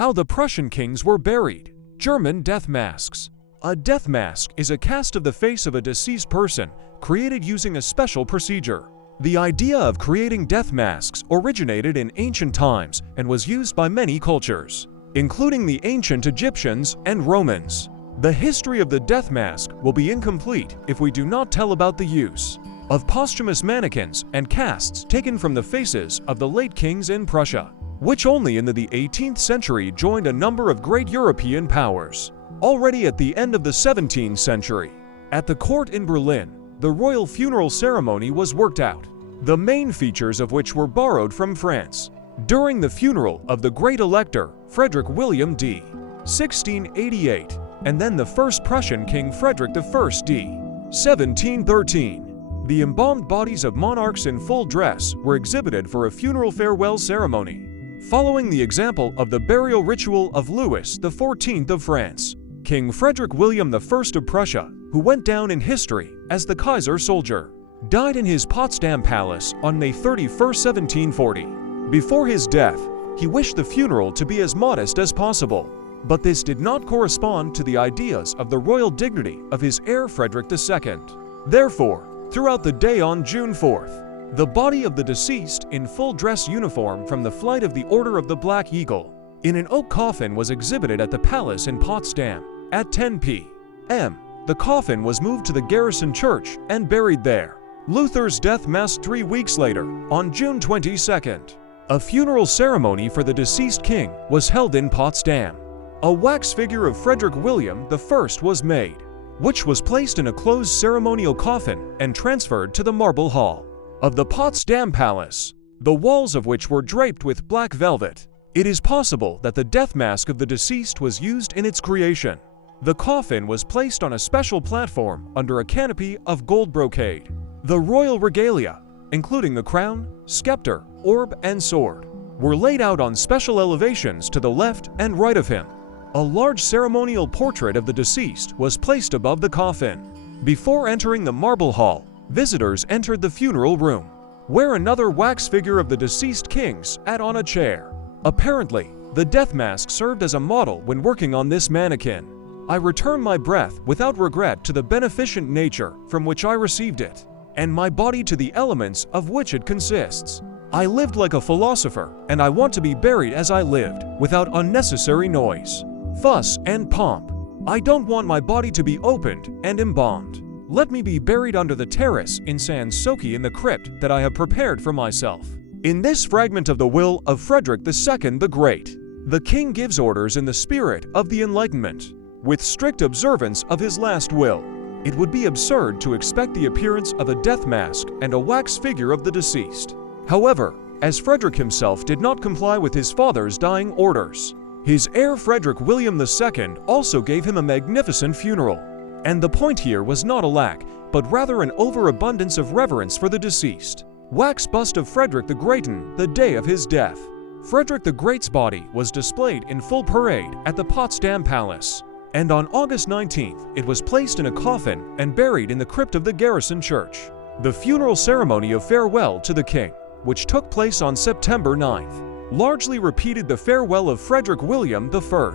How the Prussian kings were buried. German death masks. A death mask is a cast of the face of a deceased person created using a special procedure. The idea of creating death masks originated in ancient times and was used by many cultures, including the ancient Egyptians and Romans. The history of the death mask will be incomplete if we do not tell about the use of posthumous mannequins and casts taken from the faces of the late kings in Prussia, which only in the 18th century joined a number of great European powers. Already at the end of the 17th century, at the court in Berlin, the royal funeral ceremony was worked out, the main features of which were borrowed from France. During the funeral of the great elector, Frederick William d. 1688, and then the first Prussian king Frederick I d. 1713, the embalmed bodies of monarchs in full dress were exhibited for a funeral farewell ceremony, following the example of the burial ritual of Louis XIV of France. King Frederick William I of Prussia, who went down in history as the Kaiser soldier, died in his Potsdam palace on May 31, 1740. Before his death, he wished the funeral to be as modest as possible, but this did not correspond to the ideas of the royal dignity of his heir Frederick II. Therefore, throughout the day on June 4th, the body of the deceased in full dress uniform from the Flight of the Order of the Black Eagle, in an oak coffin, was exhibited at the palace in Potsdam. At 10 p.m., the coffin was moved to the garrison church and buried there. Luther's death mass 3 weeks later, on June 22nd. A funeral ceremony for the deceased king was held in Potsdam. A wax figure of Frederick William I was made, which was placed in a closed ceremonial coffin and transferred to the marble hall of the Potsdam Palace, the walls of which were draped with black velvet. It is possible that the death mask of the deceased was used in its creation. The coffin was placed on a special platform under a canopy of gold brocade. The royal regalia, including the crown, scepter, orb, and sword, were laid out on special elevations to the left and right of him. A large ceremonial portrait of the deceased was placed above the coffin. Before entering the marble hall, visitors entered the funeral room, where another wax figure of the deceased king sat on a chair. Apparently, the death mask served as a model when working on this mannequin. I return my breath without regret to the beneficent nature from which I received it, and my body to the elements of which it consists. I lived like a philosopher, and I want to be buried as I lived, without unnecessary noise, fuss, and pomp. I don't want my body to be opened and embalmed. Let me be buried under the terrace in San Soki in the crypt that I have prepared for myself. In this fragment of the will of Frederick II the Great, the king gives orders in the spirit of the Enlightenment, with strict observance of his last will. It would be absurd to expect the appearance of a death mask and a wax figure of the deceased. However, as Frederick himself did not comply with his father's dying orders, his heir Frederick William II also gave him a magnificent funeral. And the point here was not a lack, but rather an overabundance of reverence for the deceased. Wax bust of Frederick the Great the day of his death. Frederick the Great's body was displayed in full parade at the Potsdam Palace, and on August 19th it was placed in a coffin and buried in the crypt of the garrison church. The funeral ceremony of farewell to the king, which took place on September 9th, largely repeated the farewell of Frederick William I.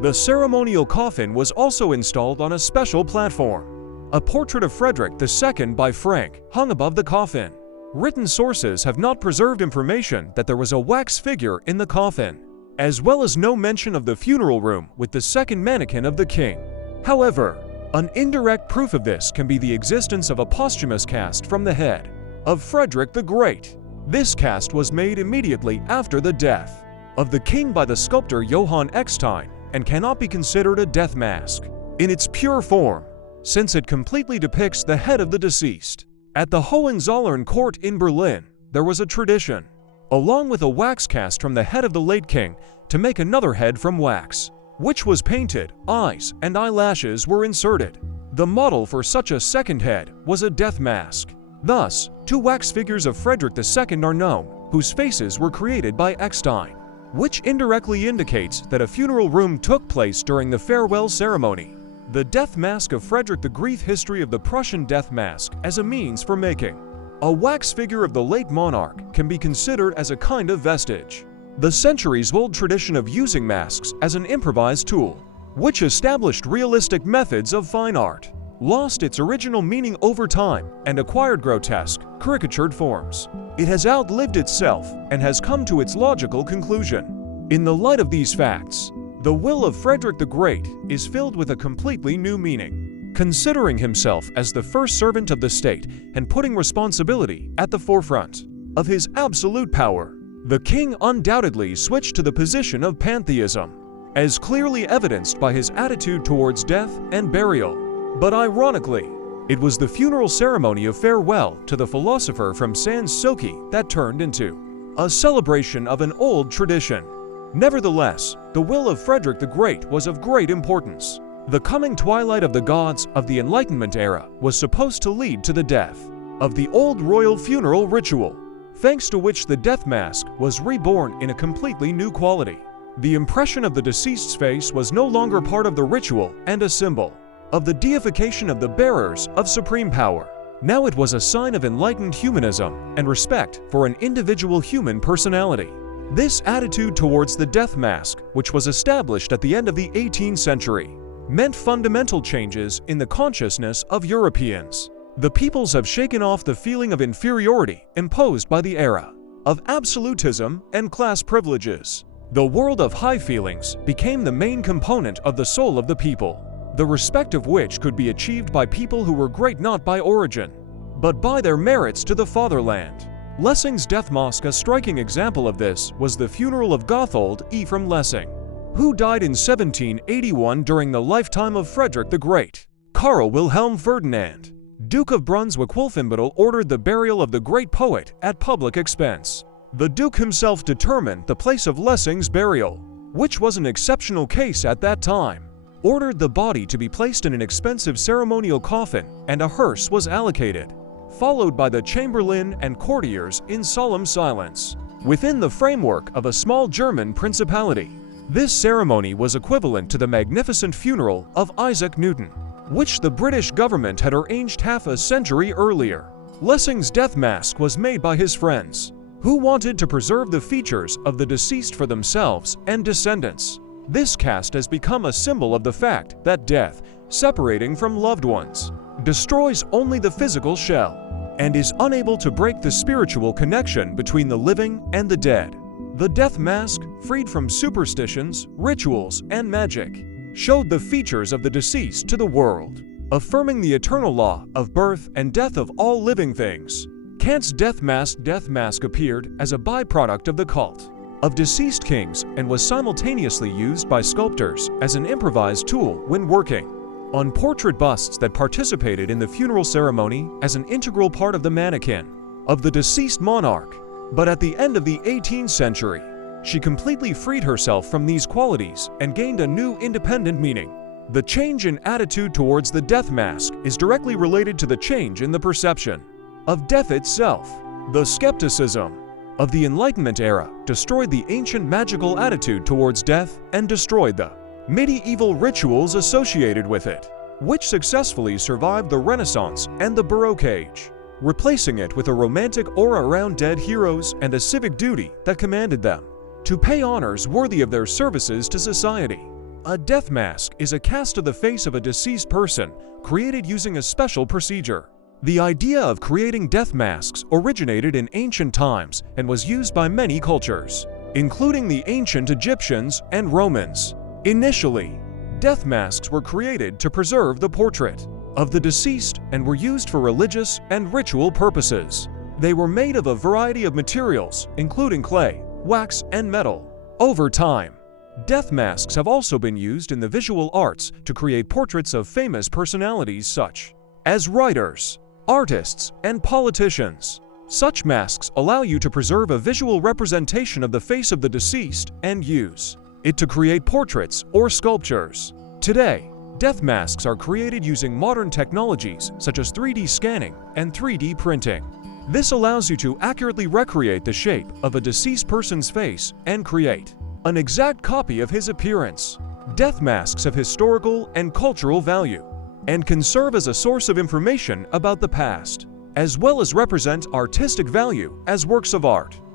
The ceremonial coffin was also installed on a special platform. A portrait of Frederick II by Frank hung above the coffin. Written sources have not preserved information that there was a wax figure in the coffin, as well as no mention of the funeral room with the second mannequin of the king. However, an indirect proof of this can be the existence of a posthumous cast from the head of Frederick the Great. This cast was made immediately after the death of the king by the sculptor Johann Eckstein and cannot be considered a death mask in its pure form, since it completely depicts the head of the deceased. At the Hohenzollern court in Berlin, there was a tradition, along with a wax cast from the head of the late king, to make another head from wax, which was painted, eyes and eyelashes were inserted. The model for such a second head was a death mask. Thus, 2 wax figures of Frederick II are known, whose faces were created by Eckstein, which indirectly indicates that a funeral room took place during the farewell ceremony. The death mask of Frederick the Great. History of the Prussian death mask as a means for making a wax figure of the late monarch can be considered as a kind of vestige. The centuries-old tradition of using masks as an improvised tool, which established realistic methods of fine art, lost its original meaning over time and acquired grotesque, caricatured forms. It has outlived itself and has come to its logical conclusion. In the light of these facts, the will of Frederick the Great is filled with a completely new meaning. Considering himself as the first servant of the state and putting responsibility at the forefront of his absolute power, the king undoubtedly switched to the position of pantheism, as clearly evidenced by his attitude towards death and burial. But ironically, it was the funeral ceremony of farewell to the philosopher from Sans Souci that turned into a celebration of an old tradition. Nevertheless, the will of Frederick the Great was of great importance. The coming twilight of the gods of the Enlightenment era was supposed to lead to the death of the old royal funeral ritual, thanks to which the death mask was reborn in a completely new quality. The impression of the deceased's face was no longer part of the ritual and a symbol of the deification of the bearers of supreme power. Now it was a sign of enlightened humanism and respect for an individual human personality. This attitude towards the death mask, which was established at the end of the 18th century, meant fundamental changes in the consciousness of Europeans. The peoples have shaken off the feeling of inferiority imposed by the era of absolutism and class privileges. The world of high feelings became the main component of the soul of the people, the respect of which could be achieved by people who were great not by origin, but by their merits to the fatherland. Lessing's death mask, a striking example of this, was the funeral of Gothold Ephraim Lessing, who died in 1781 during the lifetime of Frederick the Great. Karl Wilhelm Ferdinand, Duke of Brunswick-Wolfenbüttel, ordered the burial of the great poet at public expense. The Duke himself determined the place of Lessing's burial, which was an exceptional case at that time, ordered the body to be placed in an expensive ceremonial coffin, and a hearse was allocated, followed by the chamberlain and courtiers in solemn silence, within the framework of a small German principality. This ceremony was equivalent to the magnificent funeral of Isaac Newton, which the British government had arranged half a century earlier. Lessing's death mask was made by his friends, who wanted to preserve the features of the deceased for themselves and descendants. This cast has become a symbol of the fact that death, separating from loved ones, destroys only the physical shell and is unable to break the spiritual connection between the living and the dead. The death mask, freed from superstitions, rituals, and magic, showed the features of the deceased to the world, affirming the eternal law of birth and death of all living things. Kant's death mask appeared as a byproduct of the cult of deceased kings and was simultaneously used by sculptors as an improvised tool when working on portrait busts that participated in the funeral ceremony as an integral part of the mannequin of the deceased monarch. But at the end of the 18th century, she completely freed herself from these qualities and gained a new independent meaning. The change in attitude towards the death mask is directly related to the change in the perception of death itself. The skepticism of the Enlightenment era destroyed the ancient magical attitude towards death and destroyed the medieval rituals associated with it, which successfully survived the Renaissance and the Baroque age, replacing it with a romantic aura around dead heroes and a civic duty that commanded them to pay honors worthy of their services to society. A death mask is a cast of the face of a deceased person created using a special procedure. The idea of creating death masks originated in ancient times and was used by many cultures, including the ancient Egyptians and Romans. Initially, death masks were created to preserve the portrait of the deceased and were used for religious and ritual purposes. They were made of a variety of materials, including clay, wax, and metal. Over time, death masks have also been used in the visual arts to create portraits of famous personalities such as writers, artists, and politicians. Such masks allow you to preserve a visual representation of the face of the deceased and use it to create portraits or sculptures. Today, death masks are created using modern technologies such as 3D scanning and 3D printing. This allows you to accurately recreate the shape of a deceased person's face and create an exact copy of his appearance. Death masks have historical and cultural value and can serve as a source of information about the past, as well as represent artistic value as works of art.